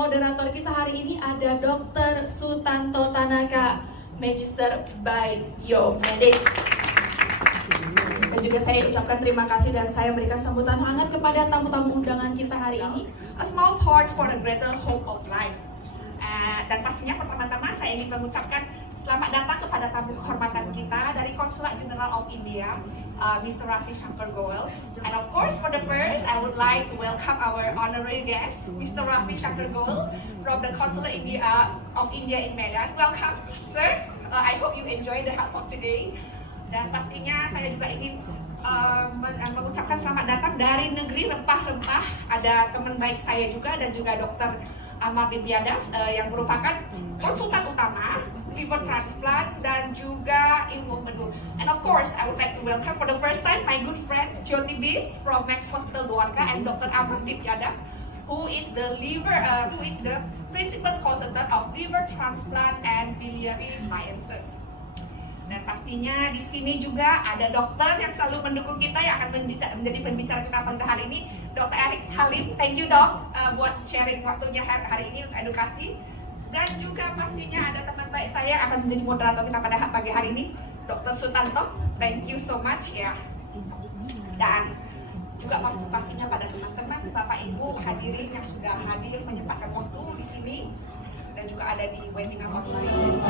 Moderator kita hari ini ada Dr. Sutanto Tanaka, Magister by Biomedic. Dan juga saya ucapkan terima kasih dan saya berikan sambutan hangat kepada tamu-tamu undangan kita hari ini. A small part for the greater hope of life. Dan pastinya pertama-tama saya ingin mengucapkan selamat datang kepada tamu kehormatan kita dari Konsulat Jenderal of India, Mr. Rafi Shankar Goel. And of course, for the first, I would like to welcome our honorary guest, Mr. Rafi Shankar Goel from the Consulate of India in Medan. Welcome, sir. I hope you enjoy the health talk today. Dan pastinya saya juga ingin mengucapkan selamat datang dari negeri rempah-rempah. Ada teman baik saya juga dan juga Dr. Amar Dibyadav yang merupakan konsultan utama liver transplant dan juga ilmu bedu. And of course, I would like to welcome for the first time my good friend Jyoti Bis from Max Hospital Dwarka and Dr. Amar Dibyadav, who is the principal consultant of liver transplant and biliary sciences. Dan pastinya di sini juga ada dokter yang selalu mendukung kita yang akan menjadi pembicara kita pada hari ini, Dr. Eric Halim. Thank you dok buat sharing waktunya hari ini untuk edukasi. Dan juga pastinya ada teman baik saya yang akan menjadi moderator kita pada pagi hari ini, Dr. Sutanto. Thank you so much ya. Dan juga pastinya pada teman-teman, Bapak Ibu hadirin yang sudah hadir menyempatkan waktu di sini dan juga ada di webinar online.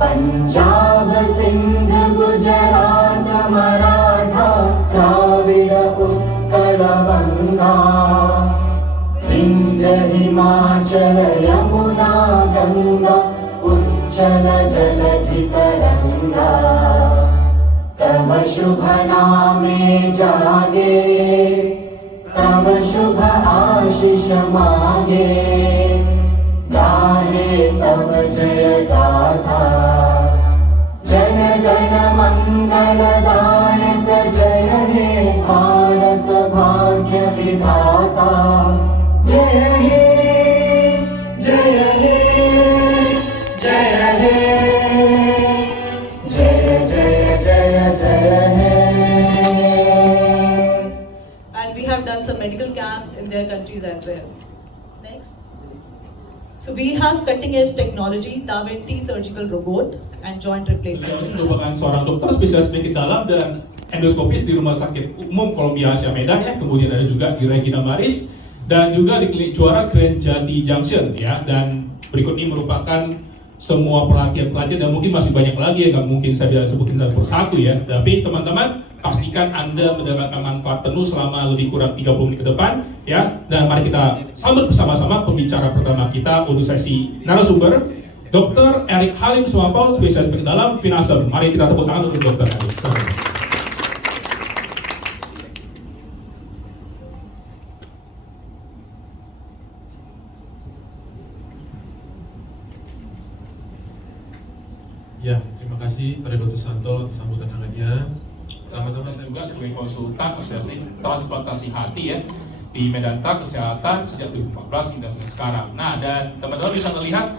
Punjab सिंध गुजरात मराठा द्राविड उत्कल बंगा विंध्य हिमाचल यमुना गंगा उच्चल जलधि तरंगा तव शुभ नामे जागे तव शुभ आशीष मागे गाहे तव जय गाथा जन गण मंगलदायक जय हे भारत भाग्य विधाता जय हे जय हे जय हे जय जय जय जय हे. And we have done some medical camps in their countries as well. Next. So we have cutting edge technology, Da Vinci surgical robot. and joint replacement. Merupakan seorang dokter spesialis penyakit dalam dan endoskopis di Rumah Sakit Umum Columbia Asia Medan ya. Kemudian ada juga di Regina Maris dan juga di Klinik Juara Grand Jati Junction ya. Dan berikut ini merupakan semua pelatihan-pelatihan dan mungkin masih banyak lagi yang nggak mungkin saya sebutin satu persatu ya. Tapi teman-teman pastikan Anda mendapatkan manfaat penuh selama lebih kurang 30 menit ke depan ya. Dan mari kita sambut bersama-sama pembicara pertama kita untuk sesi narasumber, Dr. Erik Halim Sumampau, spesialis penyakit dalam Finasem. Mari kita tepuk tangan untuk Dr. Erik. Ya, terima kasih pada Dr. Santo atas sambutan hangatnya. Teman-teman saya juga sebagai konsultan asosiasi transplantasi hati ya di Medanta Kesehatan sejak 2014 hingga sekarang. Nah, dan teman-teman bisa melihat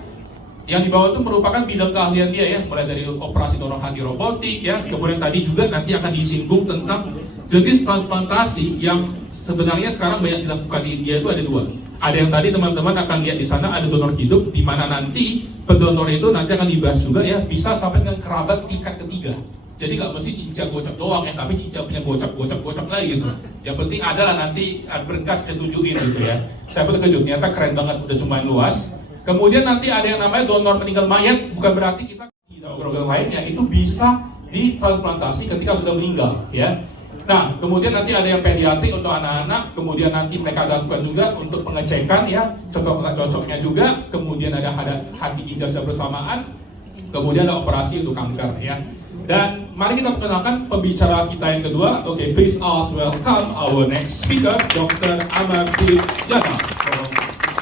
yang di bawah itu merupakan bidang keahlian dia ya, mulai dari operasi dorong hati robotik ya, kemudian tadi juga nanti akan disinggung tentang jenis transplantasi yang sebenarnya sekarang banyak dilakukan di India itu ada dua. Ada yang tadi teman-teman akan lihat di sana ada donor hidup, di mana nanti pendonor itu nanti akan dibahas juga ya, bisa sampai dengan kerabat tingkat ketiga. Jadi nggak mesti cincang gocap doang ya, tapi cincang punya gocap lagi gitu. Yang penting adalah nanti berkas ketujuhin gitu ya. Saya pun terkejut, ternyata keren banget, udah lumayan luas. Kemudian nanti ada yang namanya donor meninggal mayat, bukan berarti kita di program lainnya itu bisa ditransplantasi ketika sudah meninggal ya. Nah, kemudian nanti ada yang pediatri untuk anak-anak, kemudian nanti mereka lakukan juga untuk pengecekan ya, cocoknya juga, kemudian ada hati ginjal secara bersamaan, kemudian ada operasi untuk kanker ya. Dan mari kita perkenalkan pembicara kita yang kedua. Oke, please all welcome our next speaker, Dr. Ahmad Philip Jana from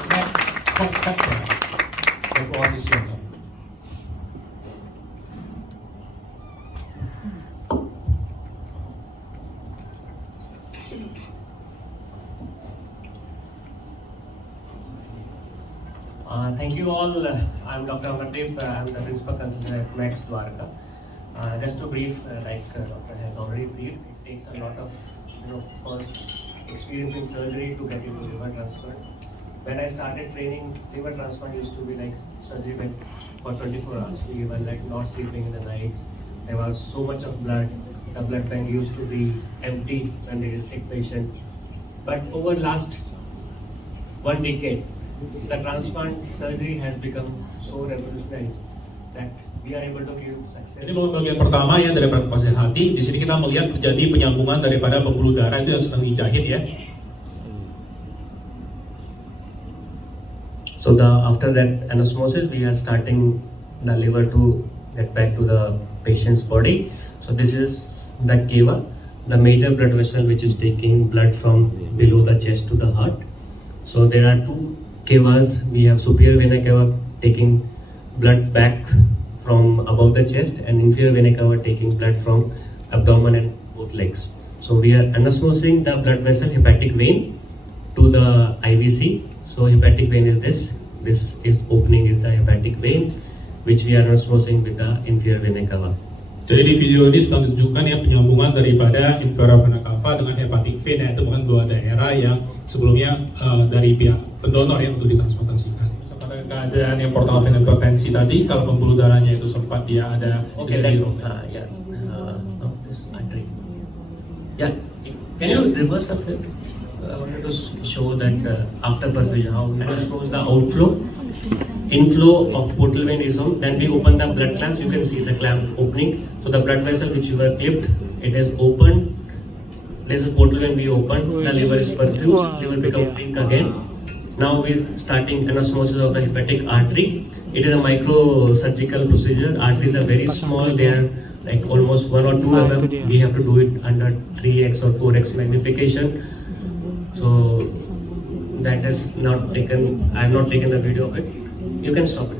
Next Spectrum. The floor is yours. Thank you all. I'm Dr. Amardeep. I'm the principal consultant at Max Dwarka. Just to brief, like Doctor has already briefed, it takes a lot of first experience in surgery to get into liver transplant. When I started training, liver transplant used to be like surgery for 24 hours. We were like not sleeping in the night. There was so much of blood. The blood bank used to be empty when there is a sick patient. But over last 1 decade, the transplant surgery has become so revolutionary that we are able to give success. Ini bagian pertama ya dari transplantasi hati. Di sini kita melihat terjadi penyambungan daripada pembuluh darah itu yang sedang dijahit ya. So after that anastomosis, we are starting the liver to get back to the patient's body. So this is the cava, the major blood vessel which is taking blood from below the chest to the heart. So there are two cavas. We have superior vena cava taking blood back from above the chest, and inferior vena cava taking blood from abdomen and both legs. So we are anastomosing the blood vessel, hepatic vein, to the IVC. So hepatic vein is this. This is opening is the hepatic vein, which we are anastomosing with the inferior vena cava. Jadi di video ini sedang ditunjukkan ya penyambungan daripada inferior vena cava dengan hepatic vein, yaitu bukan dua daerah yang sebelumnya dari pihak pendonor yang untuk ditransplantasikan. Pada keadaan yang portal vena hipertensi tadi, kalau pembuluh darahnya itu sempat dia ada this artery. Yeah, can you reverse the film? I wanted to show that after perfusion, how shows the outflow, inflow of portal vein is on. Then we open the blood clamps. You can see the clamp opening. So the blood vessel which you were clipped, it is open. This is portal vein we open. The liver is perfused. Liver become pink again. Now we are starting anastomosis of the hepatic artery. It is a micro surgical procedure. Arteries are very small. They are like almost 1 or 2 mm. We have to do it under 3x or 4x magnification. So that is not taken. I have not taken the video of it. You can stop it.